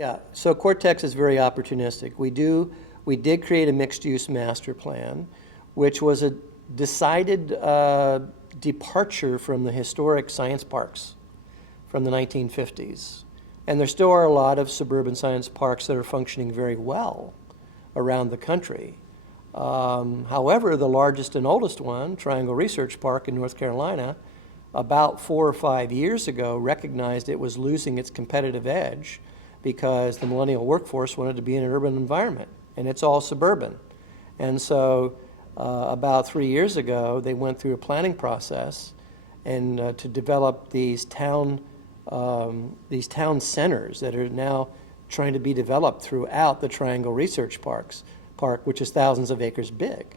Yeah, so Cortex is very opportunistic. We did create a mixed-use master plan, which was a decided departure from the historic science parks from the 1950s. And there still are a lot of suburban science parks that are functioning very well around the country. However, the largest and oldest one, Triangle Research Park in North Carolina, about 4 or 5 years ago recognized it was losing its competitive edge because the millennial workforce wanted to be in an urban environment, and it's all suburban. And so about 3 years ago, they went through a planning process and to develop these town centers that are now trying to be developed throughout the Triangle Research Park, which is thousands of acres big.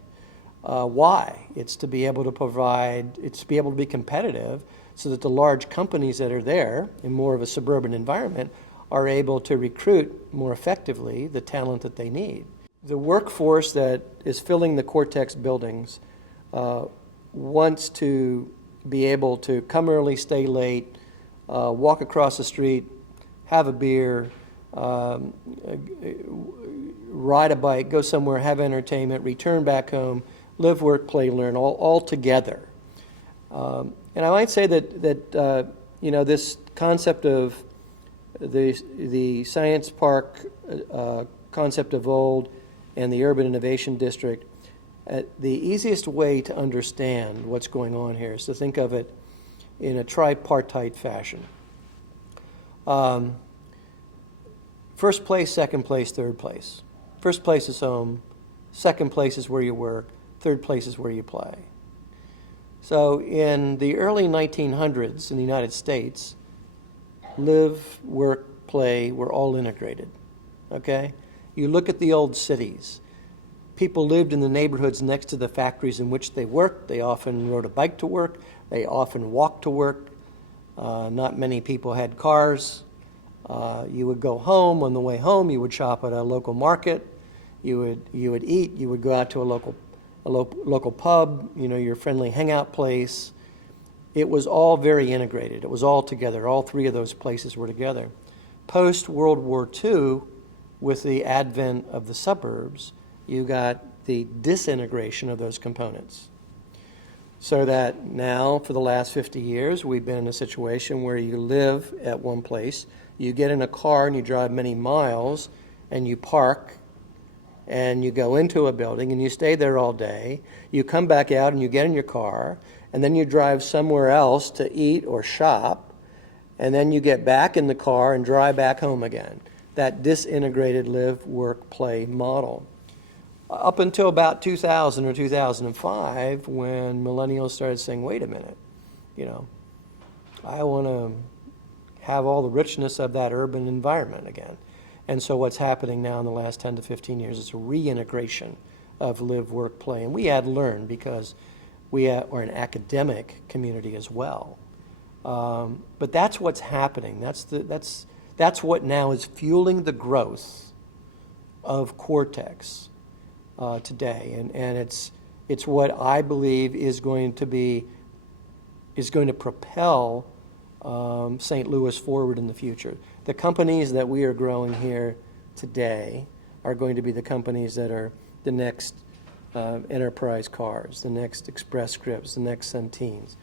Why? It's to be able to provide, it's to be able to be competitive so that the large companies that are there in more of a suburban environment are able to recruit more effectively the talent that they need. The workforce that is filling the Cortex buildings wants to be able to come early, stay late, walk across the street, have a beer, ride a bike, go somewhere, have entertainment, return back home, live, work, play, learn, all together. And I might say that you know, this concept of the science park concept of old and the urban innovation district, the easiest way to understand what's going on here is to think of it in a tripartite fashion. First place, second place, third place. First place is home, second place is where you work, third place is where you play. So in the early 1900s in the United States, live, work, play were all integrated, okay? You look at the old cities. People lived in the neighborhoods next to the factories in which they worked. They often rode a bike to work. They often walked to work. Not many people had cars. You would go home. On the way home, you would shop at a local market. You would eat. You would go out to a local pub, you know, your friendly hangout place. It was all very integrated. It was all together. All three of those places were together. Post-World War II, with the advent of the suburbs, you got the disintegration of those components. So that now, for the last 50 years, we've been in a situation where you live at one place, you get in a car and you drive many miles, and you park, and you go into a building and you stay there all day. You come back out and you get in your car, and then you drive somewhere else to eat or shop, and then you get back in the car and drive back home again. That disintegrated live, work, play model. Up until about 2000 or 2005, when millennials started saying, wait a minute, you know, I want to have all the richness of that urban environment again. And so what's happening now in the last 10 to 15 years is a reintegration of live, work, play. And we add learn because we are an academic community as well. But that's what's happening. That's what now is fueling the growth of Cortex today. And it's what I believe is going to propel St. Louis forward in the future. The companies that we are growing here today are going to be the companies that are the next Enterprise cars, the next Express Scripts, the next Centenes,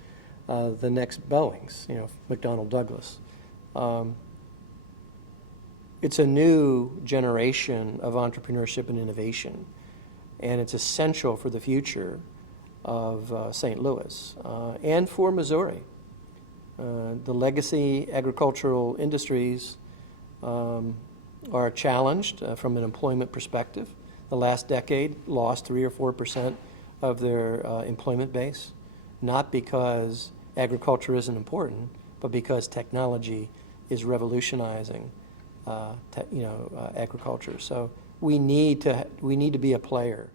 the next Boeings, you know, McDonnell Douglas. It's a new generation of entrepreneurship and innovation, and it's essential for the future of St. Louis and for Missouri. The legacy agricultural industries are challenged from an employment perspective. The last decade lost 3 or 4% of their employment base, not because agriculture isn't important, but because technology is revolutionizing agriculture. So we need to be a player.